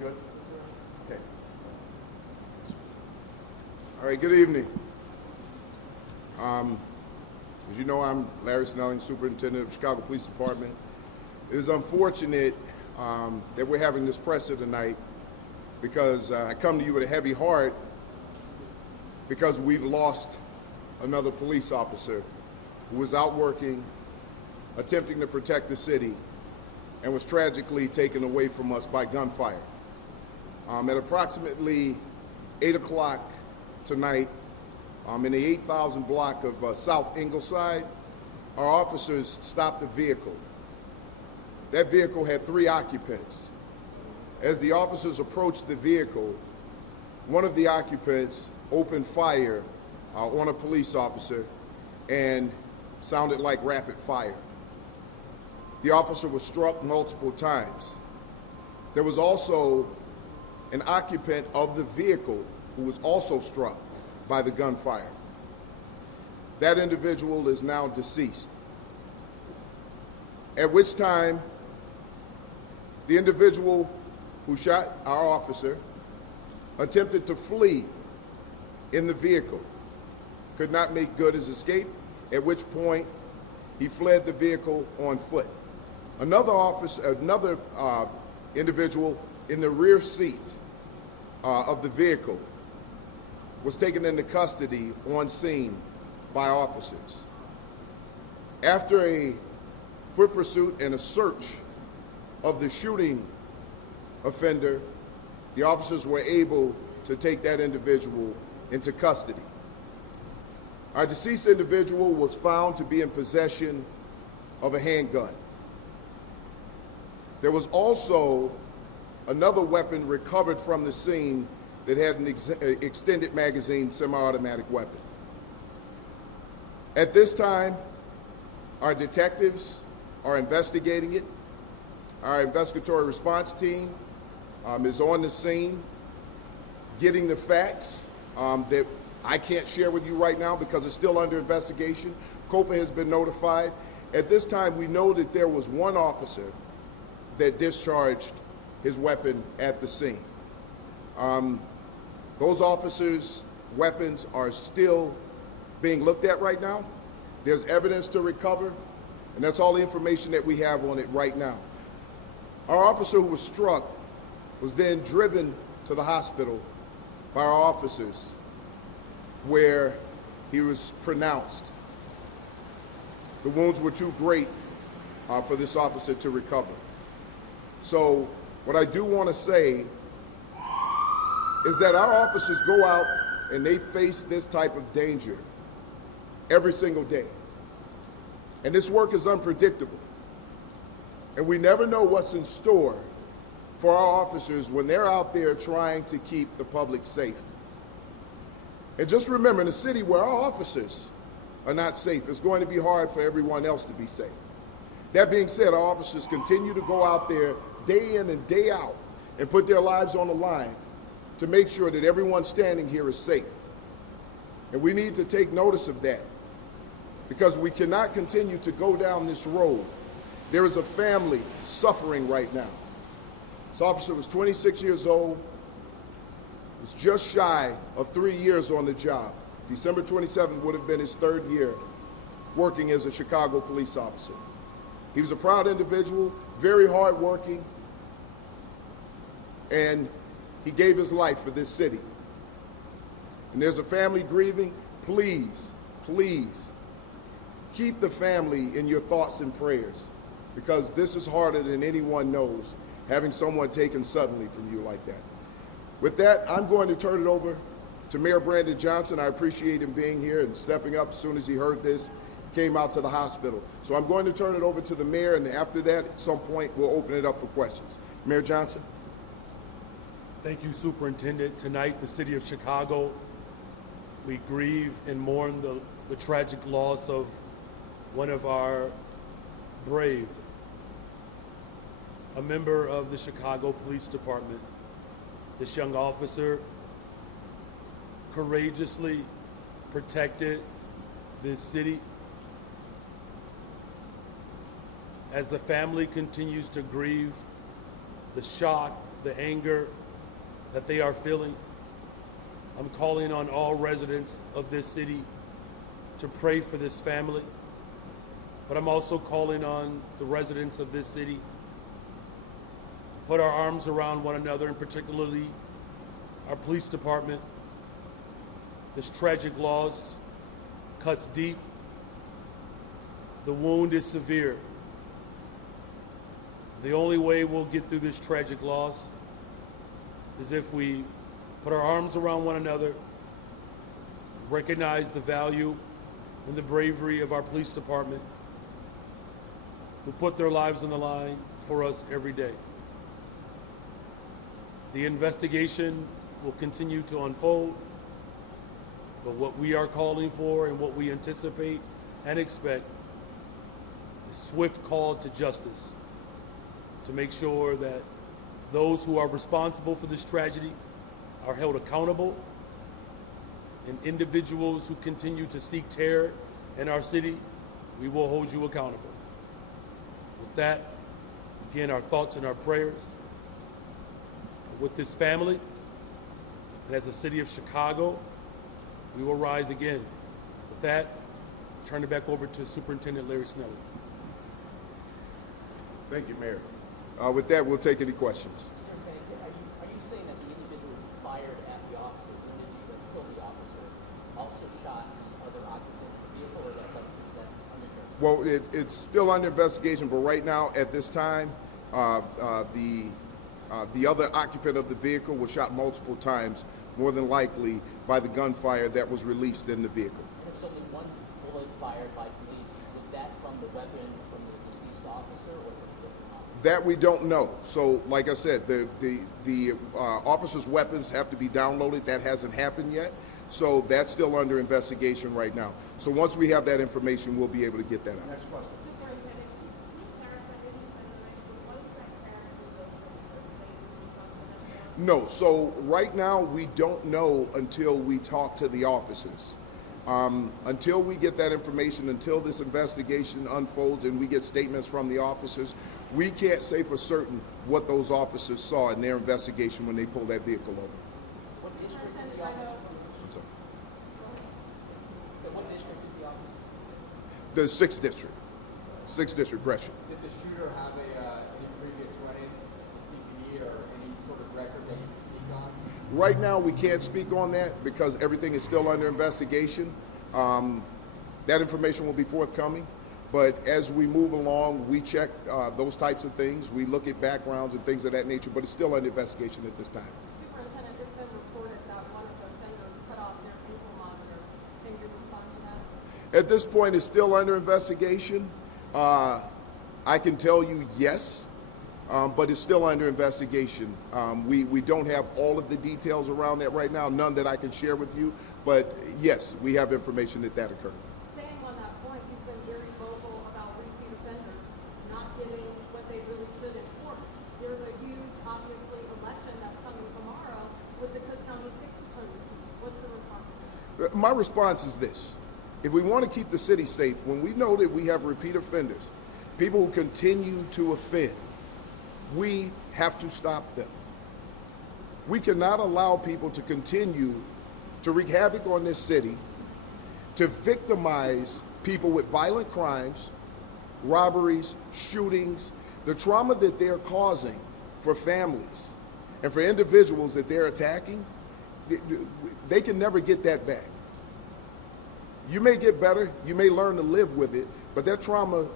good? Okay. All right, good evening. As you know, I'm Larry Snelling, Superintendent of Chicago Police Department. It is unfortunate that we're having this presser tonight because I come to you with a heavy heart because we've lost another police officer who was out working, attempting to protect the city, and was tragically taken away from us by gunfire. At approximately 8 o'clock tonight, in the 8,000 block of South Ingleside, our officers stopped a vehicle. That vehicle had 3 occupants. As the officers approached the vehicle, one of the occupants opened fire on a police officer and sounded like rapid fire. The officer was struck multiple times. There was also an occupant of the vehicle who was also struck by the gunfire. That individual is now deceased. At which time, the individual who shot our officer attempted to flee in the vehicle, could not make good his escape, at which point he fled the vehicle on foot. Another individual in the rear seat of the vehicle was taken into custody on scene by officers. After a foot pursuit and a search of the shooting offender, the officers were able to take that individual into custody. Our deceased individual was found to be in possession of a handgun. There was also another weapon recovered from the scene that had an extended magazine semi-automatic weapon. At this time, our detectives are investigating it. Our investigatory response team is on the scene, getting the facts that I can't share with you right now because it's still under investigation. COPA has been notified. At this time, we know that there was one officer that discharged his weapon at the scene. Those officers' weapons are still being looked at right now. There's evidence to recover, and that's all the information that we have on it right now. Our officer who was struck was then driven to the hospital by our officers, where he was pronounced. The wounds were too great for this officer to recover. So what I do want to say is that our officers go out and they face this type of danger every single day. And this work is unpredictable. And we never know what's in store for our officers when they're out there trying to keep the public safe. And just remember, in a city where our officers are not safe, it's going to be hard for everyone else to be safe. That being said, our officers continue to go out there day in and day out and put their lives on the line to make sure that everyone standing here is safe. And we need to take notice of that because we cannot continue to go down this road. There is a family suffering right now. This officer was 26 years old, was just shy of 3 years on the job. December 27th would have been his 3rd year working as a Chicago police officer. He was a proud individual, very hardworking, and he gave his life for this city. And there's a family grieving. Please, please, keep the family in your thoughts and prayers because this is harder than anyone knows, having someone taken suddenly from you like that. With that, I'm going to turn it over to Mayor Brandon Johnson. I appreciate him being here and stepping up as soon as he heard this, came out to the hospital. So I'm going to turn it over to the mayor, and after that, at some point, we'll open it up for questions. Mayor Johnson. Thank you, Superintendent. Tonight, the city of Chicago, we grieve and mourn the tragic loss of one of our brave, a member of the Chicago Police Department. This young officer courageously protected this city. As the family continues to grieve the shock the anger that they are feeling. I'm calling on all residents of this city to pray for this family, but I'm also calling on the residents of this city to put our arms around one another, and particularly our police department. This tragic loss cuts deep. The wound is severe. The only way we'll get through this tragic loss is if we put our arms around one another, recognize the value and the bravery of our police department, who put their lives on the line for us every day. The investigation will continue to unfold, but what we are calling for and what we anticipate and expect is swift call to justice, to make sure that those who are responsible for this tragedy are held accountable, and individuals who continue to seek terror in our city, we will hold you accountable. With that, again, our thoughts and our prayers with this family, and as a city of Chicago, we will rise again. With that, turn it back over to Superintendent Larry Snelly. Thank you, Mayor. With that, we'll take any questions. Superintendent, are you saying that the individual who fired at the officer, the individual that killed the officer, also shot the other occupant of the vehicle, or that's under investigation? Well, it's still under investigation, but right now, at this time, the other occupant of the vehicle was shot multiple times, more than likely by the gunfire that was released in the vehicle. And there was only one bullet fired by police. Was that from the weapon from the deceased officer or from a different officer? That we don't know. So, like I said, the officers' weapons have to be downloaded. That hasn't happened yet. So that's still under investigation right now. So once we have that information, we'll be able to get that out. Next question. Superintendent, can you clarify, did you say that what is that character in the first place? No, so right now we don't know until we talk to the officers. Until we get that information, until this investigation unfolds and we get statements from the officers, we can't say for certain what those officers saw in their investigation when they pulled that vehicle over. What district is the officer? I'm sorry. So what district is the officer? The 6th District. 6th District, Gresham. Did the shooter have any previous run-ins with CPD or any sort of record that you can speak on? Right now, we can't speak on that because everything is still under investigation. That information will be forthcoming. But as we move along, we check those types of things. We look at backgrounds and things of that nature, but it's still under investigation at this time. Superintendent, it's been reported that one of the offenders cut off their ankle monitor. Can you respond to that? At this point, it's still under investigation. I can tell you yes, but it's still under investigation. We don't have all of the details around that right now, none that I can share with you, but yes, we have information that occurred. Staying on that point, you've been very vocal about repeat offenders not getting what they really should in court. There's a huge, obviously, election that's coming tomorrow with the Cook County 6th Attorney seat. What's the response? My response is this. If we want to keep the city safe, when we know that we have repeat offenders, people who continue to offend, we have to stop them. We cannot allow people to continue to wreak havoc on this city, to victimize people with violent crimes, robberies, shootings, the trauma that they're causing for families and for individuals that they're attacking. They can never get that back. You may get better, you may learn to live with it, but that trauma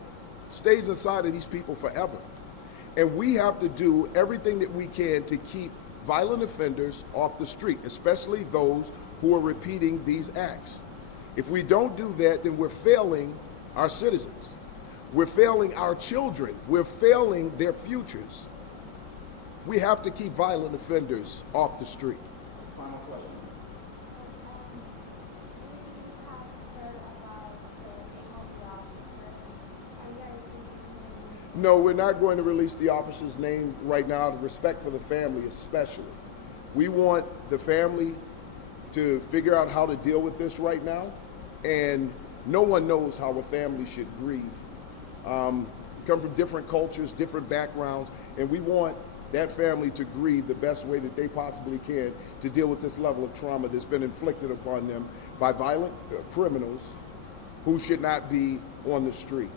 stays inside of these people forever. And we have to do everything that we can to keep violent offenders off the street, especially those who are repeating these acts. If we don't do that, then we're failing our citizens. We're failing our children. We're failing their futures. We have to keep violent offenders off the street. Final question. No, we're not going to release the officer's name right now, out of respect for the family especially. We want the family to figure out how to deal with this right now, and no one knows how a family should grieve. Come from different cultures, different backgrounds, and we want that family to grieve the best way that they possibly can to deal with this level of trauma that's been inflicted upon them by violent criminals who should not be on the street.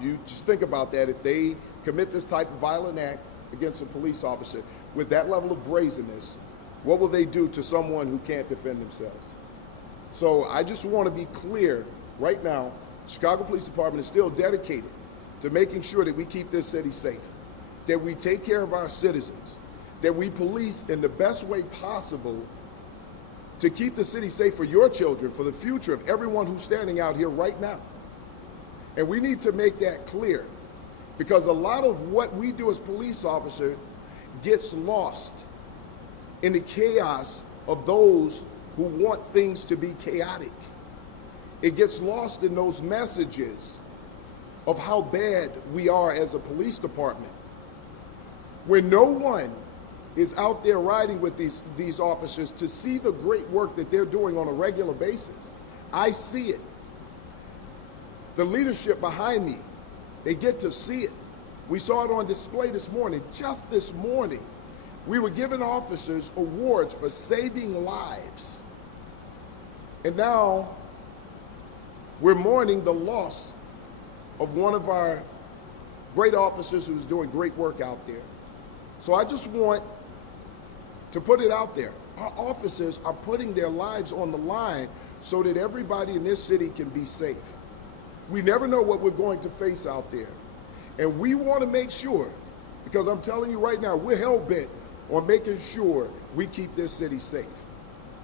You just think about that. If they commit this type of violent act against a police officer with that level of brazenness, what will they do to someone who can't defend themselves? So I just want to be clear right now, the Chicago Police Department is still dedicated to making sure that we keep this city safe, that we take care of our citizens, that we police in the best way possible to keep the city safe for your children, for the future of everyone who's standing out here right now. And we need to make that clear, because a lot of what we do as police officers gets lost in the chaos of those who want things to be chaotic. It gets lost in those messages of how bad we are as a police department. When no one is out there riding with these officers to see the great work that they're doing on a regular basis, I see it. The leadership behind me, they get to see it. We saw it on display this morning. Just this morning, we were giving officers awards for saving lives. And now we're mourning the loss of one of our great officers who's doing great work out there. So I just want to put it out there. Our officers are putting their lives on the line so that everybody in this city can be safe. We never know what we're going to face out there. And we want to make sure, because I'm telling you right now, we're hell-bent on making sure we keep this city safe.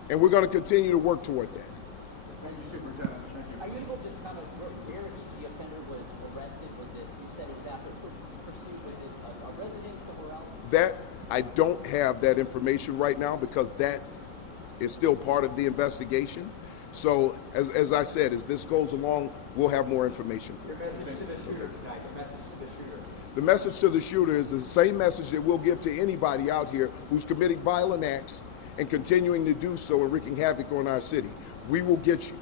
And we're going to continue to work toward that. Thank you, Superintendent. Thank you. Are you able to just comment where the offender was arrested? Was it, you said it was after pursuit, was it a residence somewhere else? That, I don't have that information right now, because that is still part of the investigation. So, as I said, as this goes along, we'll have more information for you. Your message to the shooter tonight, the message to the shooter. The message to the shooter is the same message that we'll give to anybody out here who's committing violent acts and continuing to do so and wreaking havoc on our city. We will get you,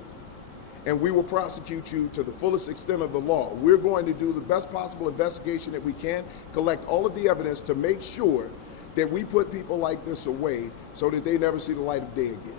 and we will prosecute you to the fullest extent of the law. We're going to do the best possible investigation that we can, collect all of the evidence to make sure that we put people like this away so that they never see the light of day again.